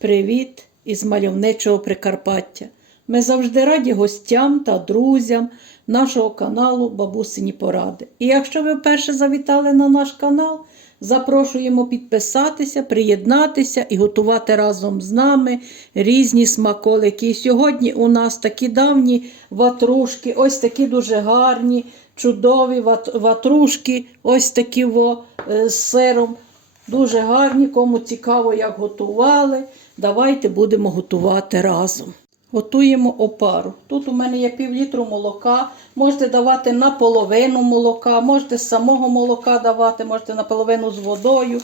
Привіт із мальовничого Прикарпаття. Ми завжди раді гостям та друзям нашого каналу Бабусині Поради. І якщо ви вперше завітали на наш канал, запрошуємо підписатися, приєднатися і готувати разом з нами різні смаколики. І сьогодні у нас такі давні ватрушки, ось такі дуже гарні, чудові ватрушки, ось такі во, е, з сиром. Дуже гарні, кому цікаво, як готували. Давайте будемо готувати разом. Готуємо опару. Тут у мене є пів літру молока. Можете давати наполовину молока, можете з самого молока давати, можете наполовину з водою.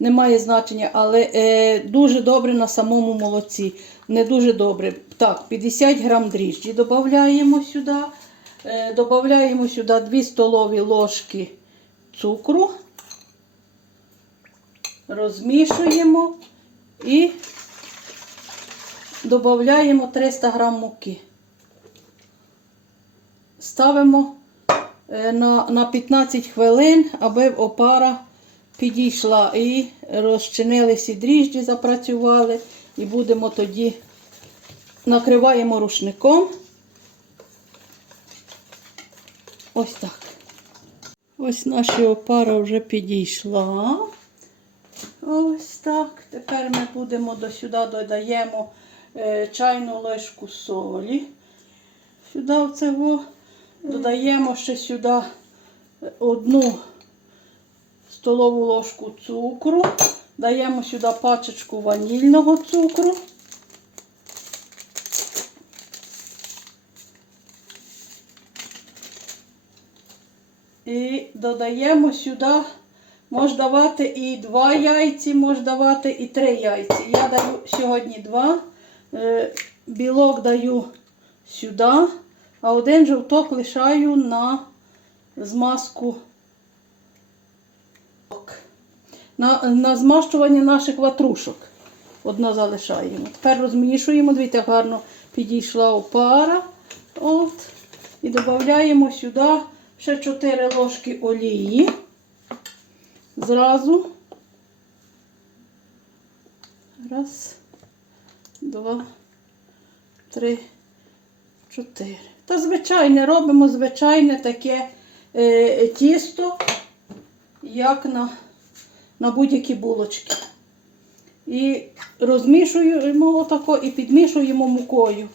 Немає значення, але е, дуже добре на самому молоці. Не дуже добре. Так, 50 грам дріжджі додаємо сюди. Е, додаємо сюди 2 столові ложки цукру розмішуємо і додаємо 300 грам муки. Ставимо е, на, на 15 хвилин, аби опара підійшла і розчинилися дріжджі, запрацювали. І будемо тоді накриваємо рушником. Ось так. Ось наша опара вже підійшла. Ось так. Тепер ми будемо до сюди додаємо чайну ложку солі. Сюди оцього додаємо ще сюди е, одну столову ложку цукру. Даємо сюди пачечку ванільного цукру. І додаємо сюди Можеш давати і два яйці, можеш давати і три яйці. Я даю сьогодні два. Е, Білок даю сюди, а один жовток лишаю на змазку. На, на змащування наших ватрушок. Одно залишаємо. Тепер розмішуємо, дивіться, гарно підійшла опара. От. І додаємо сюди ще 4 ложки олії зразу. Раз, два, три, чотири. Та звичайне робимо звичайне таке е, тісто, як на, на будь-які булочки. І розмішуємо отако і підмішуємо мукою.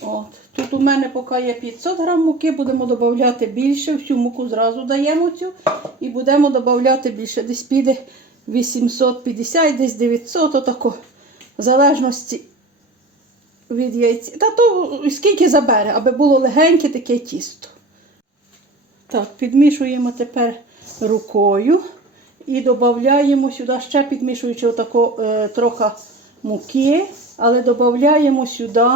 От. Тут у мене поки є 500 грам муки, будемо додати більше, всю муку зразу даємо цю і будемо додати більше. Десь піде 850, десь 900, отако, в залежності від яйця. Та то скільки забере, аби було легеньке таке тісто. Так, підмішуємо тепер рукою і додаємо сюди, ще підмішуючи отако е, трохи муки, але додаємо сюди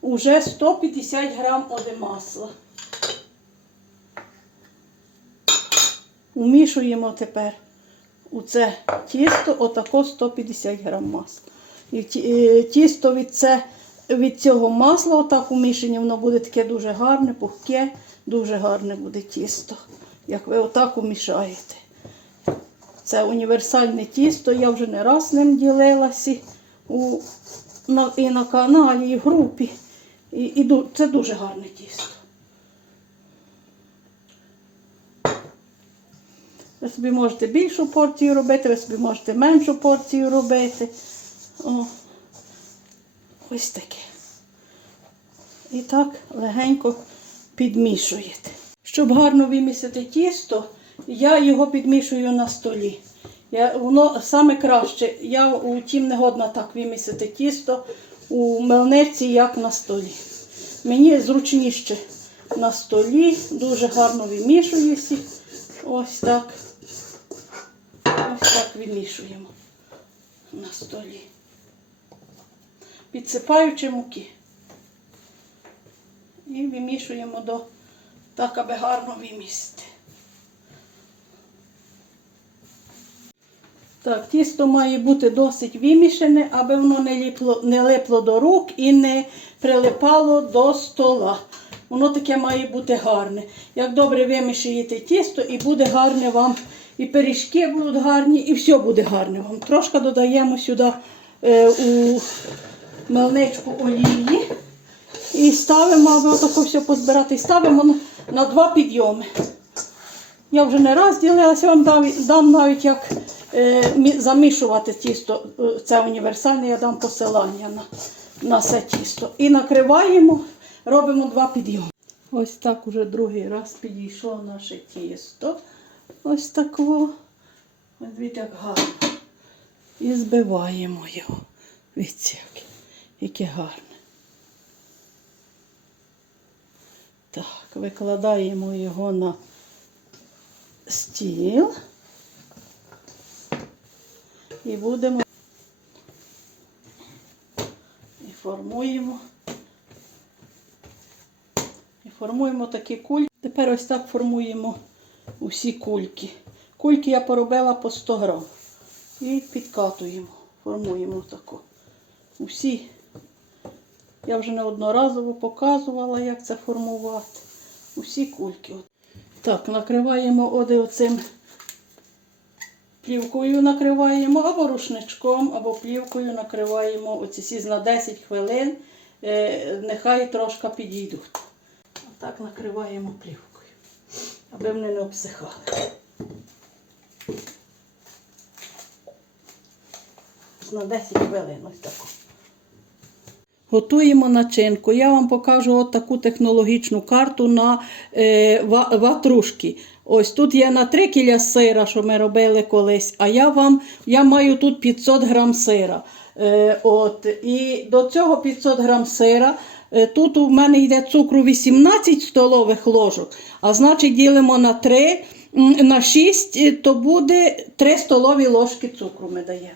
уже 150 грам оде масла. Умішуємо тепер у це тісто отако 150 грам масла. І е, тісто від, це, від цього масла, отак умішані, воно буде таке дуже гарне, пухке, дуже гарне буде тісто, як ви отак умішаєте. Це універсальне тісто, я вже не раз ним ділилася у, на, і на каналі, і в групі. І, і це дуже гарне тісто. Ви собі можете більшу порцію робити, ви собі можете меншу порцію робити. О, ось таке. І так легенько підмішуєте. Щоб гарно вимісити тісто, я його підмішую на столі. Я, воно саме краще. Я у тім не годна так вимісити тісто у мельниці, як на столі. Мені зручніше на столі, дуже гарно вимішується. Ось так. Ось так вимішуємо на столі. Підсипаючи муки. І вимішуємо до так, аби гарно вимісти. Так, тісто має бути досить вимішане, аби воно не ліпло, не липло до рук і не прилипало до стола. Воно таке має бути гарне. Як добре вимішаєте тісто, і буде гарне вам, і пиріжки будуть гарні, і все буде гарне вам. Трошки додаємо сюди е, у мельничку олії. І ставимо, аби отако все позбирати, і ставимо на, два підйоми. Я вже не раз ділилася, вам дам, дам навіть як е, замішувати тісто. Е, Це універсальне, я дам посилання на, на це тісто. І накриваємо, робимо два підйоми. Ось так уже другий раз підійшло наше тісто. Ось такого. Ось як гарно. І збиваємо його. Дивіться, яке, яке гарне. Так, викладаємо його на стіл. І будемо і формуємо. І формуємо такі кульки. Тепер ось так формуємо усі кульки. Кульки я поробила по 100 грам. І підкатуємо, формуємо таку. Усі. Я вже неодноразово показувала, як це формувати. Усі кульки. Так, накриваємо оди оцим плівкою накриваємо, або рушничком, або плівкою накриваємо оці сіз на 10 хвилин. Е, нехай трошки підійдуть. Отак накриваємо плівкою, аби вони не обсихали. На 10 хвилин ось таку. Готуємо начинку. Я вам покажу от таку технологічну карту на е, ватрушки. Ось тут є на 3 кіля сира, що ми робили колись, а я вам я маю тут 500 грам сира. Е, от, і до цього 500 грам сира. е, Тут у мене йде цукру 18 столових ложок, а значить ділимо на 3, на 6, е, то буде 3 столові ложки цукру ми даємо.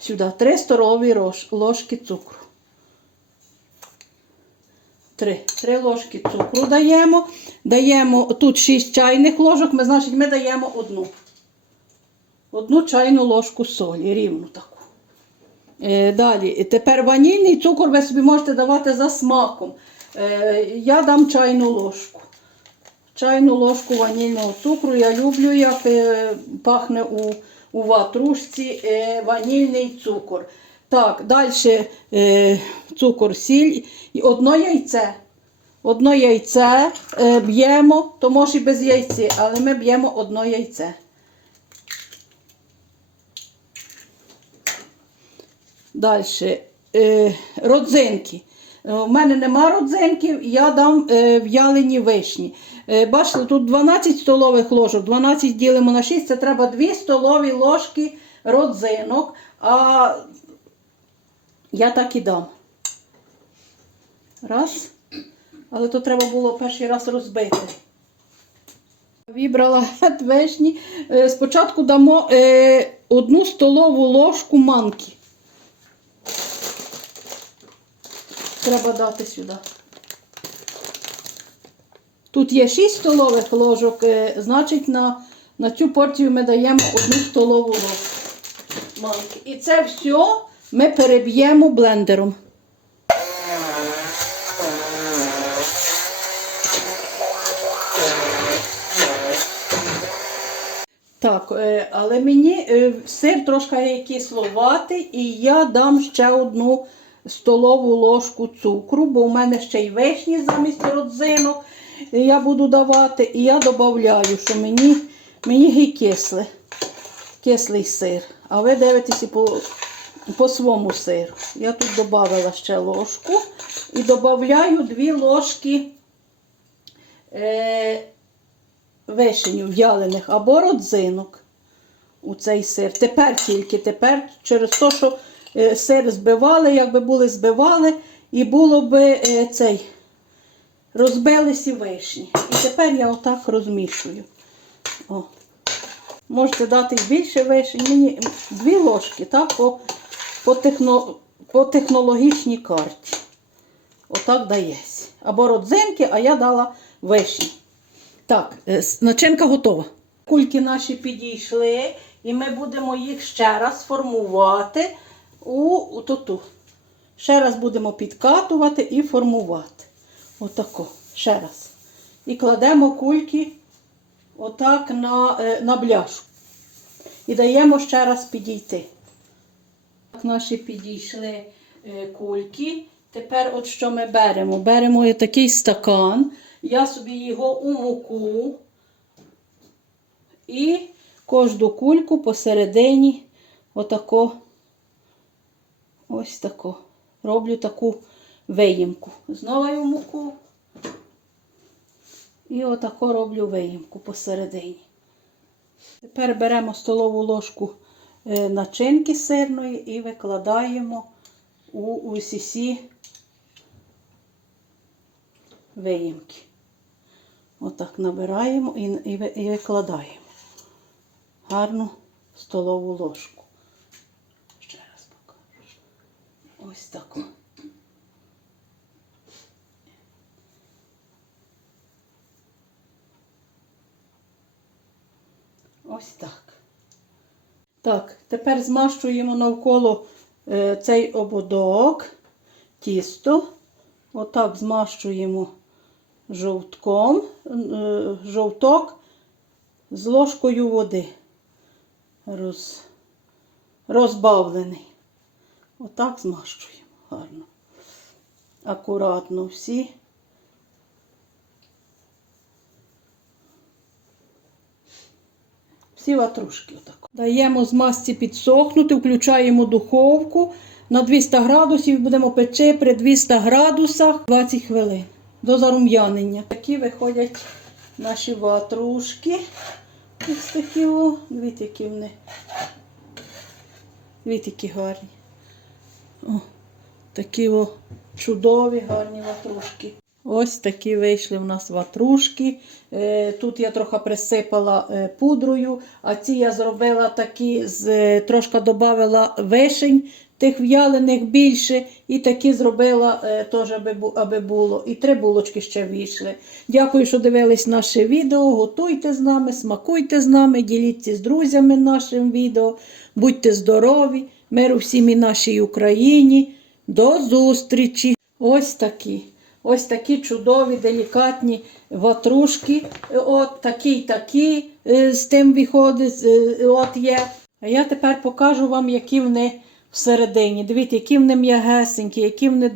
Сюди 3 столові ложки цукру. Три. Три ложки цукру даємо. Даємо тут 6 чайних ложок, ми, значить, ми даємо одну. Одну чайну ложку солі, рівну таку. Е, далі. Тепер ванільний цукор ви собі можете давати за смаком. Е, я дам чайну ложку. Чайну ложку ванільного цукру. Я люблю, як е, пахне у, у ватрушці е, ванільний цукор. Так, далі е, цукор, сіль і одно яйце. Одно яйце е, б'ємо, то може і без яйця, але ми б'ємо одно яйце. Далі. Е, родзинки. Е, У мене нема родзинків, я дам е, в'ялені вишні. Е, бачите, тут 12 столових ложок, 12 ділимо на 6, це треба 2 столові ложки родзинок. А я так і дам. Раз. Але то треба було перший раз розбити. Вибрала вишні. Е, Спочатку дамо е, одну столову ложку манки. Треба дати сюди. Тут є 6 столових ложок, е, значить на, на цю порцію ми даємо одну столову ложку манки. І це все ми переб'ємо блендером. Так, е, але мені е, сир трошки кисловатий, і я дам ще одну столову ложку цукру, бо у мене ще й вишні замість родзинок я буду давати. І я додаю, що мені, мені гей кисле, кислий сир. А ви дивитеся по, по своєму сиру. Я тут додала ще ложку і додаю дві ложки. Е, вишенів в'ялених або родзинок у цей сир. Тепер тільки, тепер через те, що е, сир збивали, якби були збивали, і було би е, цей, розбилися вишні. І тепер я отак розмішую. О. Можете дати більше вишень. Мені дві ложки, так, по, по, техно, по технологічній карті. Отак дається. Або родзинки, а я дала вишні. Так, е, начинка готова. Кульки наші підійшли, і ми будемо їх ще раз формувати у, тоту. Ще раз будемо підкатувати і формувати. Отако. Ще раз. І кладемо кульки отак на, е, на бляшку. І даємо ще раз підійти. Наші підійшли е, кульки. Тепер от що ми беремо? Беремо такий стакан. Я собі його у муку. І кожну кульку посередині отако, ось тако. Роблю таку виїмку. Знову в муку. І отако роблю виїмку посередині. Тепер беремо столову ложку начинки сирної і викладаємо у усі виїмки. Отак набираємо і, і, і викладаємо гарну столову ложку. Ще раз покажу. Ось таку. Ось так. Так, тепер змащуємо навколо е, цей ободок, тісто. Отак змащуємо жовтком, е, жовток з ложкою води. Роз, розбавлений. Отак змащуємо гарно. Акуратно всі. Всі ватрушки отак. Даємо з масці підсохнути, включаємо духовку на 200 градусів, будемо печи при 200 градусах 20 хвилин до зарум'янення. Такі виходять наші ватрушки. Ось такі о. Дивіться, які вони. Дивіться, які гарні. О, такі о, чудові, гарні ватрушки. Ось такі вийшли в нас ватрушки. Е, Тут я трохи присипала е, пудрою, а ці я зробила такі, е, трошки додала вишень, тих в'ялених більше, і такі зробила теж, аби було. І три булочки ще вийшли. Дякую, що дивились наше відео. Готуйте з нами, смакуйте з нами, діліться з друзями нашим відео. Будьте здорові, миру всім і нашій Україні. До зустрічі! Ось такі. Ось такі чудові, делікатні ватрушки. Е, От такі, такі е, з тим виходить, е, от є. А я тепер покажу вам, які вони всередині. Дивіться, які вони м'ягесенькі, які вони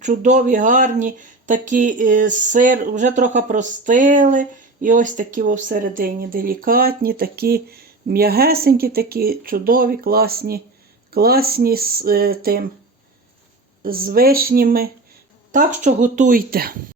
чудові, гарні, такі сир, вже трохи простили. І ось такі всередині делікатні, такі м'ягесенькі, такі чудові, класні, класні з тим, з вишнями. Так що готуйте.